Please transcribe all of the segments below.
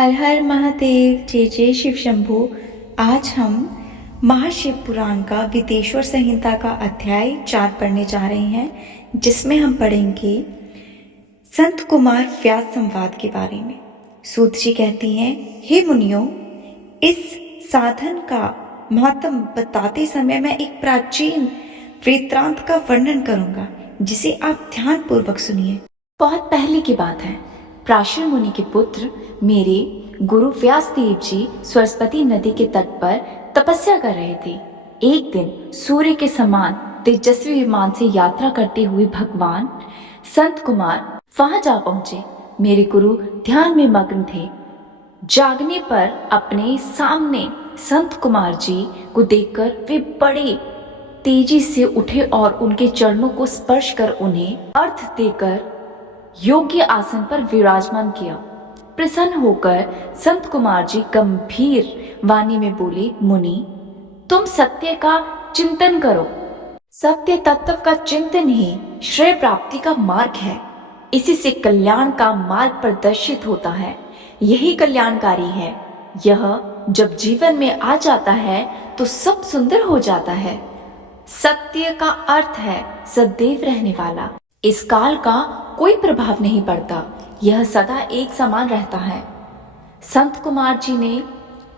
हर हर महादेव, जय जय शिव शंभू। आज हम महाशिव पुराण का विदेश्वर संहिता का अध्याय 4 पढ़ने जा रहे हैं, जिसमें हम पढ़ेंगे संत कुमार व्यास संवाद के बारे में। सूत जी कहती हैं, हे मुनियों, इस साधन का महत्व बताते समय मैं एक प्राचीन वृत्तांत का वर्णन करूंगा, जिसे आप ध्यान पूर्वक सुनिए। बहुत पहले की बात है। प्राचीन मुनि के पुत्र मेरे गुरु व्यास देव जी सरस्वती नदी के तट पर तपस्या कर रहे थे। एक दिन सूर्य के समान तेजस्वी विमान से यात्रा करते हुए भगवान संत कुमार वहां जा पहुंचे। मेरे गुरु ध्यान में मग्न थे। जागने पर अपने सामने संत कुमार जी को देखकर वे बड़े तेजी से उठे और उनके चरणों को स्पर्श कर उन्हें अर्घ देकर योग्य आसन पर विराजमान किया। प्रसन्न होकर संत कुमार जी गंभीर वाणी में बोले, मुनि, तुम सत्य का चिंतन करो। सत्य तत्व का चिंतन ही श्रेय प्राप्ति का मार्ग है। इसी से कल्याण का मार्ग प्रदर्शित होता है। यही कल्याणकारी है। यह जब जीवन में आ जाता है तो सब सुंदर हो जाता है। सत्य का अर्थ है सदैव रहने वाला। इस काल का कोई प्रभाव नहीं पड़ता। यह सदा एक समान रहता है। संत कुमार जी ने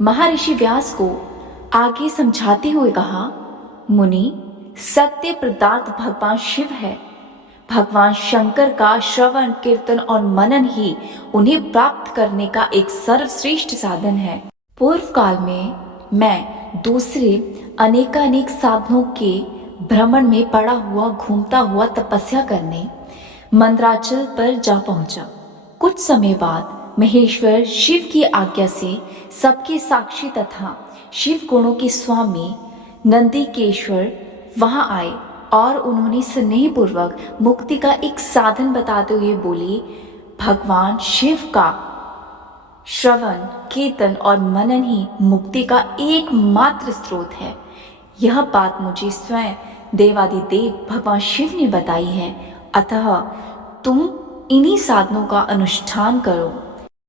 महर्षि व्यास को आगे समझाते हुए कहा, मुनि, सत्य पदार्थ भगवान शिव है। भगवान शंकर का श्रवण, कीर्तन और मनन ही उन्हें प्राप्त करने का एक सर्वश्रेष्ठ साधन है। पूर्व काल में मैं दूसरे अनेकानेक साधनों के भ्रमण में पड़ा हुआ घूमता हुआ तपस्या करने मंदराचल पर जा पहुंचा। कुछ समय बाद महेश्वर शिव की आज्ञा से सबके साक्षी तथा शिव गुणों के स्वामी नंदीकेश्वर वहां आए और उन्होंने स्नेहपूर्वक मुक्ति का एक साधन बताते हुए बोले, भगवान शिव का श्रवण, कीर्तन और मनन ही मुक्ति का एकमात्र स्रोत है। यह बात मुझे स्वयं देवादिदेव भगवान शिव ने बताई है। अतः तुम इन्हीं साधनों का अनुष्ठान करो।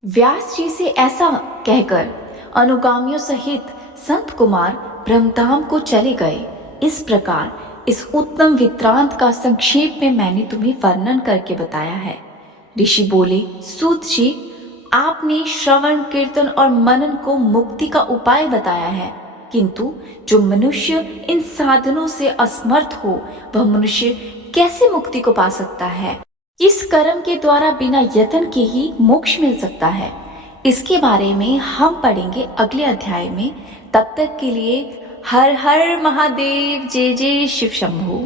व्यास जी से ऐसा कहकर अनुगामियों सहित संत कुमार ब्रह्मधाम को चले गए। इस प्रकार इस उत्तम वृत्तांत का संक्षेप में मैंने तुम्हें वर्णन करके बताया है। ऋषि बोले, सूत जी, आपने श्रवण, कीर्तन और मनन को मुक्ति का उपाय बताया है, किंतु जो मनुष्य इन साधनों से असमर्थ हो, वह मनुष्य कैसे मुक्ति को पा सकता है? इस कर्म के द्वारा बिना यत्न के ही मोक्ष मिल सकता है। इसके बारे में हम पढ़ेंगे अगले अध्याय में। तब तक के लिए हर हर महादेव, जय जय शिव शंभू।